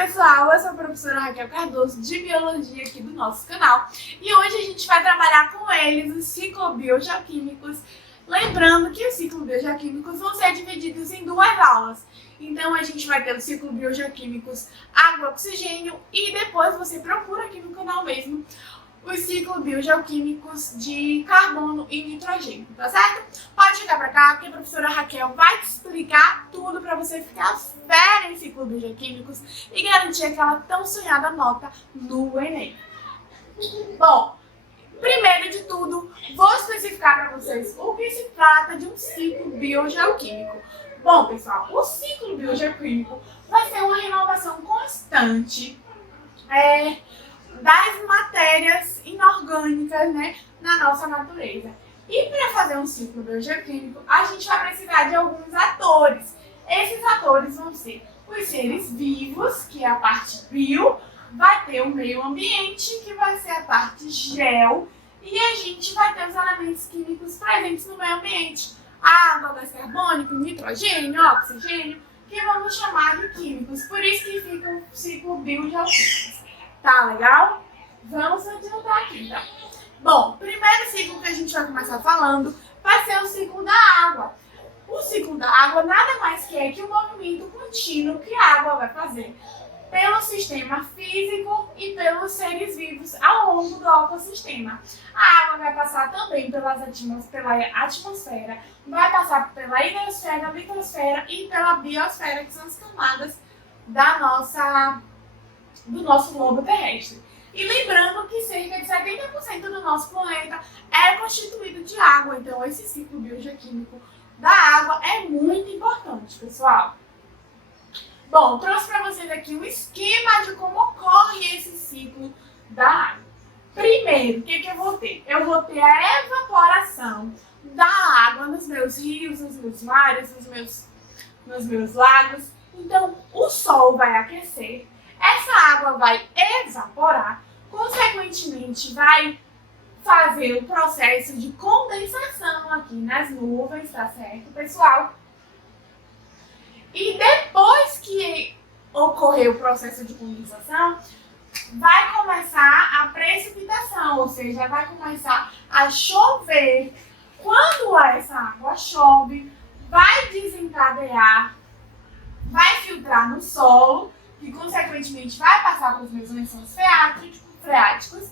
pessoal, eu sou a professora Raquel Cardoso de Biologia aqui do nosso canal e hoje a gente vai trabalhar com eles os ciclobiogeoquímicos, lembrando que os ciclobiogeoquímicos vão ser divididos em duas aulas. Então a gente vai ter os ciclobiogeoquímicos água, oxigênio e depois você procura aqui no canal mesmo os ciclobiogeoquímicos de carbono e nitrogênio, tá certo? Pode chegar pra cá que a professora Raquel vai te explicar tudo pra você ficar fera em ciclobiogeoquímicos e garantir aquela tão sonhada nota no Enem. Bom, primeiro de tudo, vou especificar para vocês o que se trata de um ciclo biogeoquímico. Bom, pessoal, o ciclo biogeoquímico vai ser uma renovação constante das matérias inorgânicas, né, na nossa natureza. E para fazer um ciclo biogeoquímico, a gente vai precisar de alguns atores. Esses atores vão ser os seres vivos, que é a parte bio, vai ter o meio ambiente, que vai ser a parte gel, e a gente vai ter os elementos químicos presentes no meio ambiente. Água, gás carbônico, nitrogênio, oxigênio, que vamos chamar de químicos. Por isso que fica o ciclo biogeoquímico. Tá legal? Vamos adiantar aqui, tá? Bom, o primeiro ciclo que a gente vai começar falando vai ser o ciclo da água. O ciclo da água nada mais que o movimento contínuo que a água vai fazer pelo sistema físico e pelos seres vivos ao longo do ecossistema. A água vai passar também pela atmosfera, vai passar pela hidrosfera, litosfera e pela biosfera, que são as camadas do nosso globo terrestre. E lembrando que cerca de 70% do nosso planeta é constituído de água, então esse ciclo biogeoquímico da água é muito importante, pessoal. Bom, trouxe para vocês aqui um esquema de como ocorre esse ciclo da água. Primeiro, o que eu vou ter? Eu vou ter a evaporação da água nos meus rios, nos meus mares, nos meus lagos. Então, o sol vai aquecer, essa água vai evaporar, consequentemente vai fazer o processo de condensação aqui nas nuvens, tá certo, pessoal? E depois que ocorrer o processo de condensação, vai começar a precipitação, ou seja, vai começar a chover. Quando essa água chove, vai desencadear, vai filtrar no solo, que consequentemente vai passar para os meus lençóis freáticos,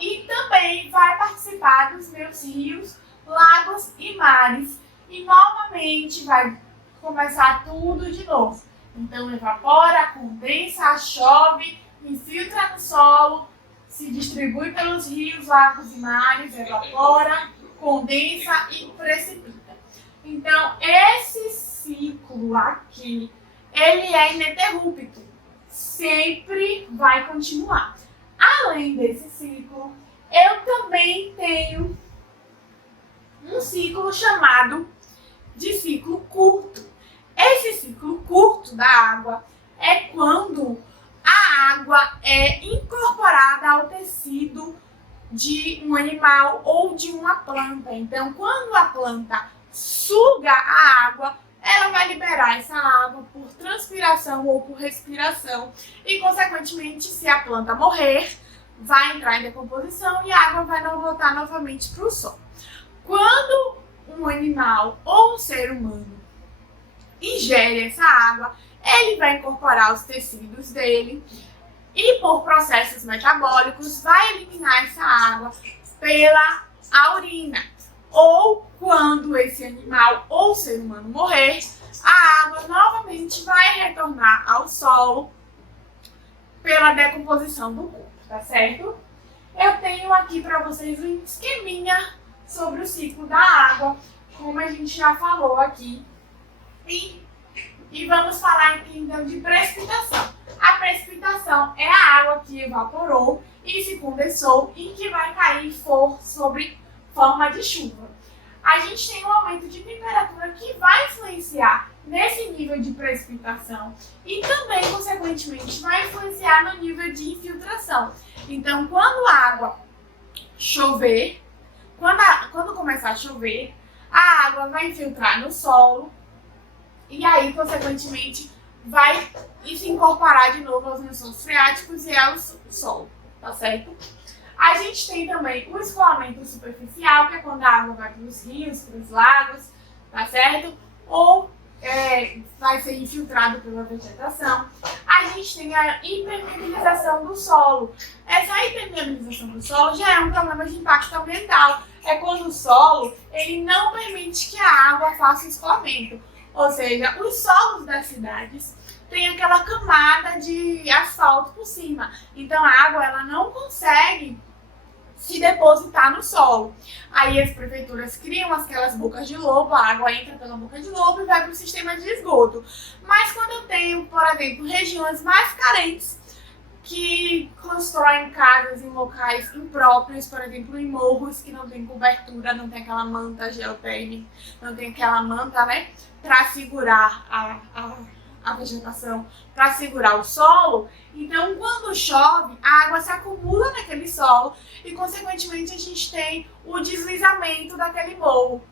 e também vai participar dos meus rios, lagos e mares. E novamente vai começar tudo de novo. Então evapora, condensa, chove, infiltra no solo, se distribui pelos rios, lagos e mares, evapora, condensa e precipita. Então esse ciclo aqui, ele é ininterrupto, sempre vai continuar. Além desse ciclo, eu também tenho um ciclo chamado de ciclo curto. Esse ciclo curto da água é quando a água é incorporada ao tecido de um animal ou de uma planta. Então, quando a planta suga a água, ela vai liberar essa água por transpiração ou por respiração e, consequentemente, se a planta morrer, vai entrar em decomposição e a água vai não voltar novamente para o solo. Quando um animal ou um ser humano ingere essa água, ele vai incorporar os tecidos dele e, por processos metabólicos, vai eliminar essa água pela urina. Ou quando esse animal ou ser humano morrer, a água novamente vai retornar ao solo pela decomposição do corpo, tá certo? Eu tenho aqui para vocês um esqueminha sobre o ciclo da água, como a gente já falou aqui. E vamos falar aqui então de precipitação. A precipitação é a água que evaporou e se condensou e que vai cair sobre forma de chuva. A gente tem um aumento de temperatura que vai influenciar nesse nível de precipitação e também, consequentemente, vai influenciar no nível de infiltração. Então, quando a água chover, quando começar a chover, a água vai infiltrar no solo e aí, consequentemente, vai e se incorporar de novo aos lençóis freáticos e ao solo, tá certo? A gente tem também o escoamento superficial, que é quando a água vai para os rios, para os lagos, tá certo? Ou vai ser infiltrado pela vegetação. A gente tem a impermeabilização do solo. Essa impermeabilização do solo já é um problema de impacto ambiental. É quando o solo ele não permite que a água faça o escoamento. Ou seja, os solos das cidades têm aquela camada de asfalto por cima. Então a água ela não consegue se depositar no solo. Aí as prefeituras criam aquelas bocas de lobo, a água entra pela boca de lobo e vai para o sistema de esgoto. Mas quando eu tenho, por exemplo, regiões mais carentes que constroem casas em locais impróprios, por exemplo, em morros que não tem cobertura, não tem aquela manta geotérmica, não tem aquela manta, né, para segurar a vegetação, para segurar o solo. Então, quando chove, a água se acumula naquele solo e, consequentemente, a gente tem o deslizamento daquele morro.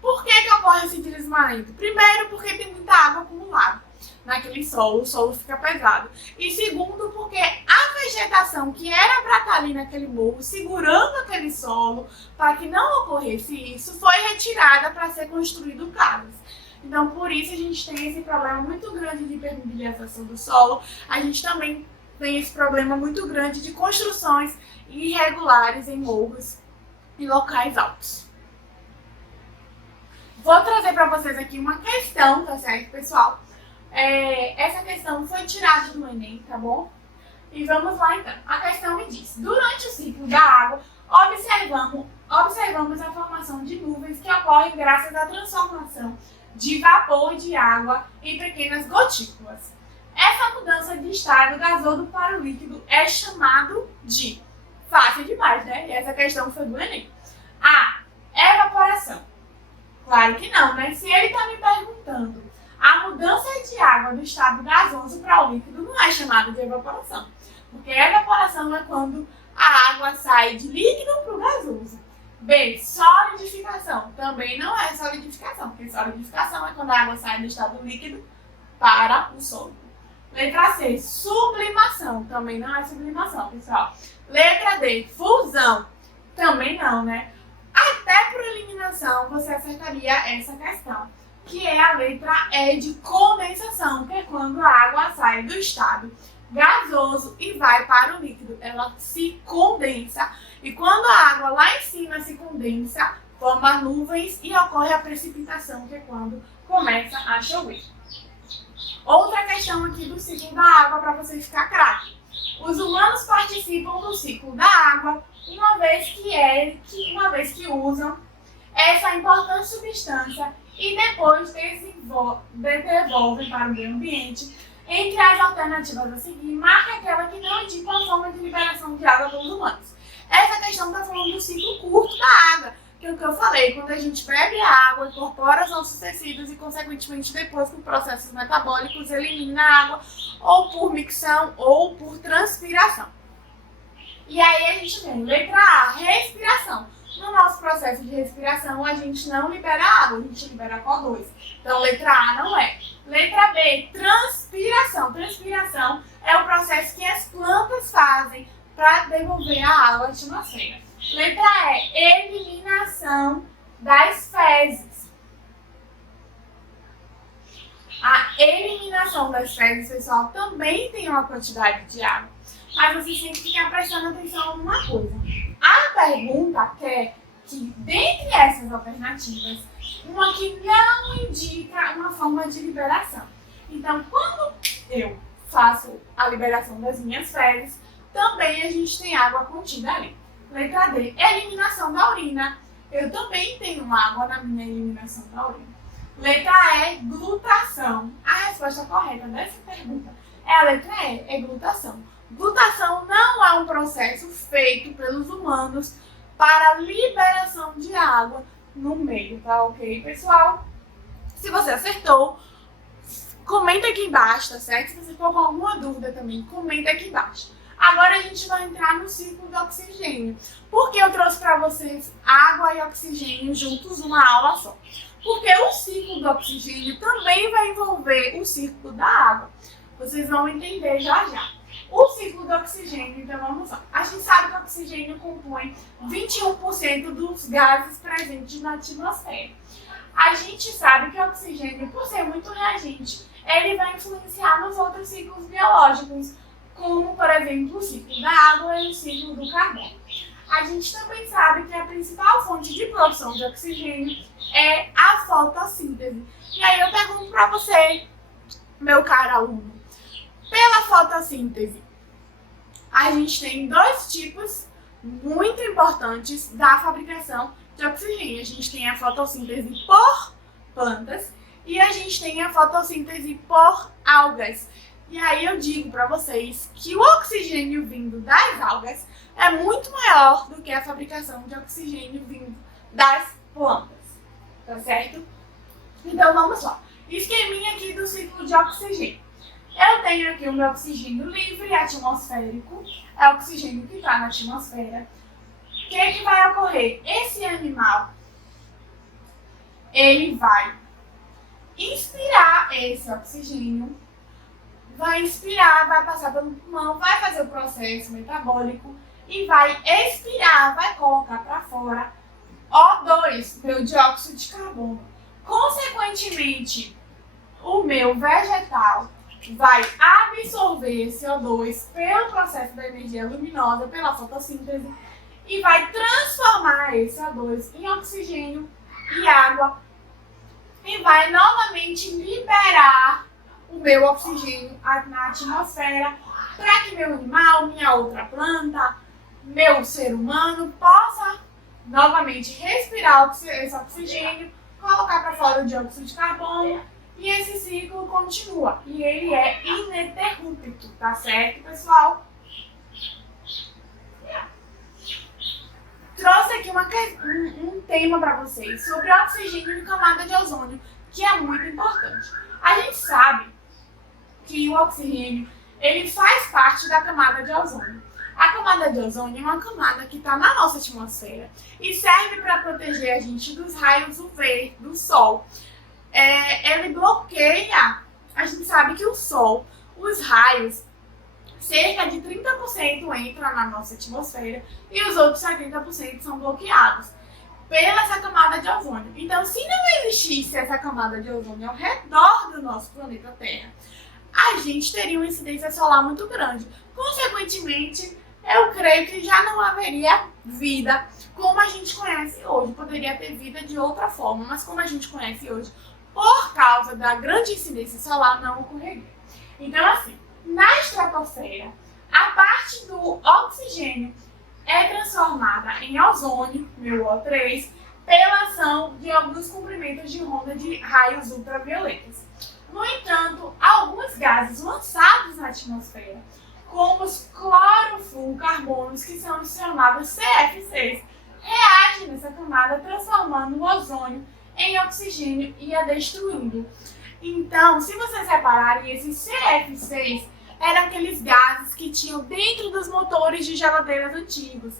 Por que ocorre esse deslizamento? Primeiro, porque tem muita água acumulada naquele solo, o solo fica pesado. E segundo, porque a vegetação que era para estar ali naquele morro, segurando aquele solo, para que não ocorresse isso, foi retirada para ser construído casas. Então, por isso a gente tem esse problema muito grande de impermeabilização do solo. A gente também tem esse problema muito grande de construções irregulares em morros e locais altos. Vou trazer para vocês aqui uma questão, tá certo, pessoal? Essa questão foi tirada do Enem, tá bom? E vamos lá então. A questão me diz: durante o ciclo da água, observamos a formação de nuvens que ocorrem graças à transformação de vapor de água em pequenas gotículas. Essa mudança de estado gasoso para o líquido é chamado de... Fácil demais, né? E essa questão foi do Enem. A. Evaporação. Claro que não, né? Se ele está me perguntando a mudança de água do estado gasoso para o líquido, não é chamada de evaporação. Porque a evaporação é quando a água sai de líquido para o gasoso. B. Solidificação. Também não é solidificação, porque solidificação é quando a água sai do estado líquido para o sólido. Letra C. Sublimação. Também não é sublimação, pessoal. Letra D. Fusão. Também não, né? Até por eliminação você acertaria essa questão, que é a letra E de condensação, que é quando a água sai do estado gasoso e vai para o líquido. Ela se condensa. E quando a água lá em cima se condensa, forma nuvens e ocorre a precipitação, que é quando começa a chover. Outra questão aqui do ciclo da água para você ficar craque. Os humanos participam do ciclo da água uma vez que usam essa importante substância e depois devolvem para o meio ambiente. Entre as alternativas a seguir, marque aquela que não indica a forma de liberação de água pelos humanos. Essa questão está falando do ciclo curto da água, que é o que eu falei, quando a gente bebe a água, incorpora os nossos tecidos e, consequentemente, depois, por processos metabólicos, elimina a água, ou por micção ou por transpiração. E aí a gente tem letra A, respiração. No nosso processo de respiração, a gente não libera água, a gente libera CO2. Então, letra A não é. Letra B, transpiração. Transpiração é o processo que as plantas fazem para devolver a água à atmosfera. Letra E, eliminação das fezes. A eliminação das fezes, pessoal, também tem uma quantidade de água. Mas vocês têm que ficar prestando atenção em uma coisa. A pergunta quer que, dentre essas alternativas, uma que não indica uma forma de liberação. Então, quando eu faço a liberação das minhas fezes, também a gente tem água contida ali. Letra D, eliminação da urina. Eu também tenho água na minha eliminação da urina. Letra E, glutação. A resposta correta dessa pergunta é a letra E, é glutação. Glutação não é um processo feito pelos humanos para liberação de água no meio, tá ok, pessoal? Se você acertou, comenta aqui embaixo, tá certo? Se você for com alguma dúvida também, comenta aqui embaixo. Agora a gente vai entrar no ciclo do oxigênio. Por que eu trouxe para vocês água e oxigênio juntos numa aula só? Porque o ciclo do oxigênio também vai envolver o ciclo da água. Vocês vão entender já já. O ciclo do oxigênio, então vamos lá. A gente sabe que o oxigênio compõe 21% dos gases presentes na atmosfera. A gente sabe que o oxigênio, por ser muito reagente, ele vai influenciar nos outros ciclos biológicos, como, por exemplo, o ciclo da água e o ciclo do carbono. A gente também sabe que a principal fonte de produção de oxigênio é a fotossíntese. E aí eu pergunto para você, meu caro aluno, pela fotossíntese, a gente tem dois tipos muito importantes da fabricação de oxigênio. A gente tem a fotossíntese por plantas e a gente tem a fotossíntese por algas. E aí eu digo para vocês que o oxigênio vindo das algas é muito maior do que a fabricação de oxigênio vindo das plantas, tá certo? Então vamos lá. Esqueminha aqui do ciclo de oxigênio. Eu tenho aqui o meu oxigênio livre atmosférico, é o oxigênio que está na atmosfera. O que vai ocorrer? Esse animal, ele vai inspirar esse oxigênio, vai inspirar, vai passar pelo pulmão, vai fazer o processo metabólico e vai expirar, vai colocar para fora O2, meu dióxido de carbono. Consequentemente, o meu vegetal vai absorver esse O2 pelo processo da energia luminosa, pela fotossíntese, e vai transformar esse O2 em oxigênio e água e vai novamente liberar o meu oxigênio na atmosfera para que meu animal, minha outra planta, meu ser humano possa novamente respirar esse oxigênio, colocar para fora o dióxido de carbono e esse ciclo continua. E ele é ininterrupto, tá certo, pessoal? Trouxe aqui um tema para vocês sobre oxigênio e camada de ozônio, que é muito importante. A gente sabe que o oxigênio ele faz parte da camada de ozônio. A camada de ozônio é uma camada que está na nossa atmosfera e serve para proteger a gente dos raios UV, do sol. Ele bloqueia, a gente sabe que o sol, os raios, cerca de 30% entram na nossa atmosfera e os outros 70% são bloqueados pela essa camada de ozônio. Então, se não existisse essa camada de ozônio ao redor do nosso planeta Terra, a gente teria uma incidência solar muito grande. Consequentemente, eu creio que já não haveria vida como a gente conhece hoje. Poderia ter vida de outra forma, mas como a gente conhece hoje, por causa da grande incidência solar, não ocorreria. Então, assim, na estratosfera, a parte do oxigênio é transformada em ozônio, meu O3, pela ação de alguns comprimentos de onda de raios ultravioletas. No entanto, alguns gases lançados na atmosfera, como os clorofluorcarbonos, que são chamados CF6, reagem nessa camada, transformando o ozônio em oxigênio e a destruindo. Então, se vocês repararem, esses CF6 eram aqueles gases que tinham dentro dos motores de geladeiras antigos.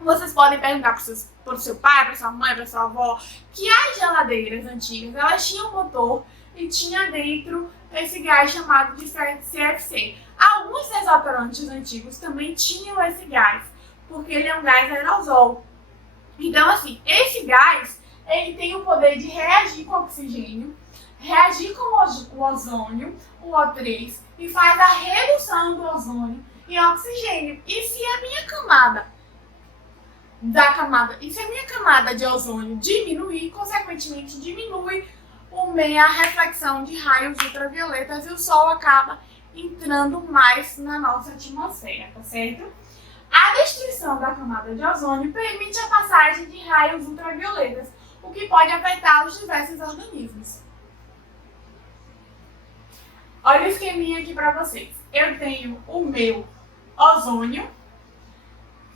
Vocês podem perguntar para o seu pai, para sua mãe, para sua avó, que as geladeiras antigas, elas tinham motor e tinha dentro esse gás chamado de CFC. Alguns desodorantes antigos também tinham esse gás, porque ele é um gás aerosol. Então, assim, esse gás, ele tem o poder de reagir com o oxigênio, reagir com o ozônio, o O3, e faz a redução do ozônio em oxigênio. E se a minha camada de ozônio diminuir, consequentemente diminui a reflexão de raios ultravioletas e o Sol acaba entrando mais na nossa atmosfera, tá certo? A destruição da camada de ozônio permite a passagem de raios ultravioletas, o que pode afetar os diversos organismos. Olha o esqueminha aqui para vocês. Eu tenho o meu ozônio,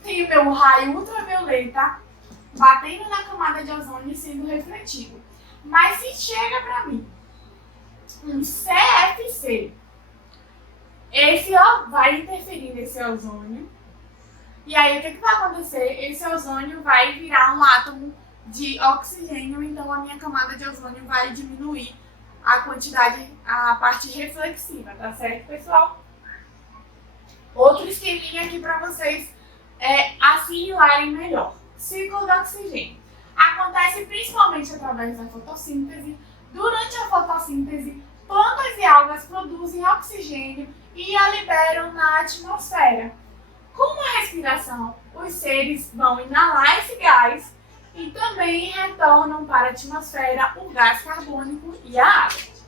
tenho o meu raio ultravioleta batendo na camada de ozônio e sendo refletido. Mas se chega para mim um CFC, esse vai interferir nesse ozônio. E aí o que vai acontecer? Esse ozônio vai virar um átomo de oxigênio, então a minha camada de ozônio vai diminuir a quantidade, a parte reflexiva, tá certo, pessoal? Outro esqueminha aqui para vocês assimilarem melhor. Ciclo do oxigênio. Acontece principalmente através da fotossíntese. Durante a fotossíntese, plantas e algas produzem oxigênio e a liberam na atmosfera. Com a respiração, os seres vão inalar esse gás e também retornam para a atmosfera o gás carbônico e a água.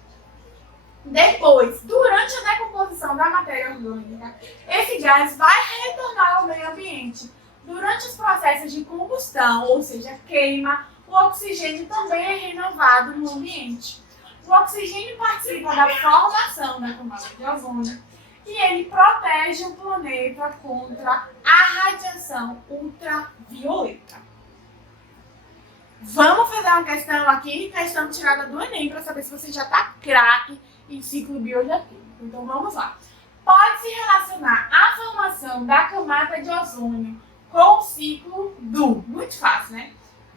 Depois, durante a decomposição da matéria orgânica, esse gás vai retornar ao meio ambiente. Durante os processos de combustão, ou seja, queima, o oxigênio também é renovado no ambiente. O oxigênio participa da formação da camada de ozônio e ele protege o planeta contra a radiação ultravioleta. Vamos fazer uma questão aqui, questão tirada do Enem, para saber se você já está craque em ciclo biogeoquímico. Então vamos lá. Pode-se relacionar a formação da camada de ozônio com o ciclo do... Muito fácil, né?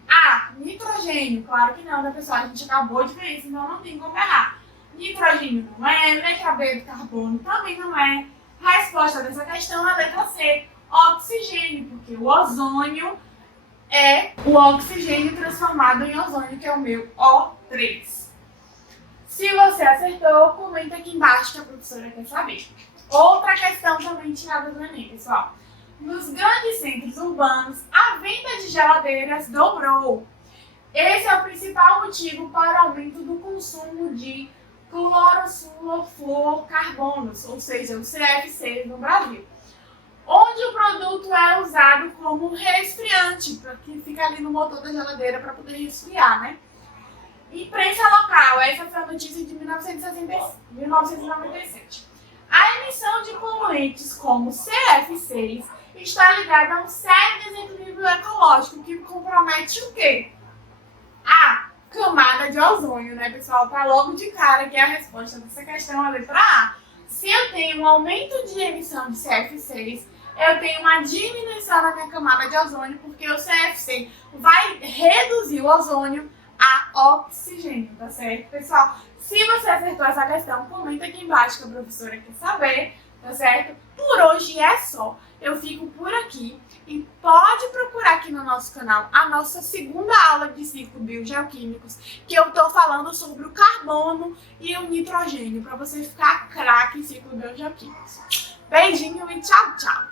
A. Nitrogênio. Claro que não, né, pessoal? A gente acabou de ver isso, então não tem como errar. Nitrogênio não é, letra B do carbono também não é. A resposta dessa questão é a letra C. Oxigênio, porque o ozônio é o oxigênio transformado em ozônio, que é o meu O3. Se você acertou, comenta aqui embaixo que a professora quer saber. Outra questão também tirada do Enem, pessoal. Nos grandes centros urbanos, a venda de geladeiras dobrou. Esse é o principal motivo para o aumento do consumo de clorosulfluorcarbonos, ou seja, o CFC no Brasil, onde o produto é usado como resfriante, que fica ali no motor da geladeira para poder resfriar, né? Imprensa local, essa foi a notícia de 1997. A emissão de poluentes como CFCs está ligada a um sério desequilíbrio ecológico que compromete o quê? A camada de ozônio, né, pessoal? Tá logo de cara que a resposta dessa questão é a letra A. Se eu tenho um aumento de emissão de CFCs, eu tenho uma diminuição na minha camada de ozônio, porque o CFC vai reduzir o ozônio a oxigênio, tá certo, pessoal? Se você acertou essa questão, comenta aqui embaixo que a professora quer saber, tá certo? Por hoje é só. Eu fico por aqui e pode procurar aqui no nosso canal a nossa segunda aula de ciclo biogeoquímicos, que eu tô falando sobre o carbono e o nitrogênio, para você ficar craque em ciclo biogeoquímicos. Beijinho e tchau, tchau!